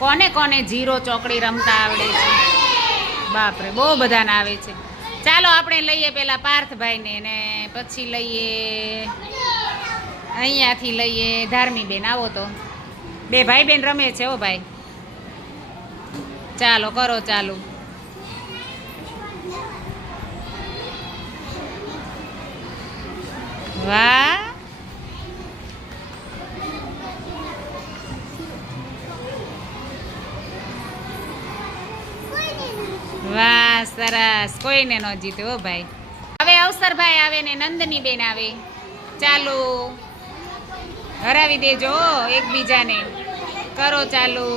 કોને કોને જીરો ચોકડી રમતા આવડે છે? બાપરે, બહુ બધાને આવે છે. ચાલો આપણે લઈએ પેલા પાર્થભાઈને ને પછી લઈએ અહીંયાથી લઈએ ધાર્મીબેન. આવો તો બે ભાઈ બેન રમે છે. હો ભાઈ, ચાલો કરો ચાલુ. વાહ, વાહ, સરસ. કોઈને ન જીત્યો હો ભાઈ. હવે અવસરભાઈ આવે ને નંદની બેન આવે. ચાલુ, હરાવી દેજો એકબીજાને. કરો ચાલુ.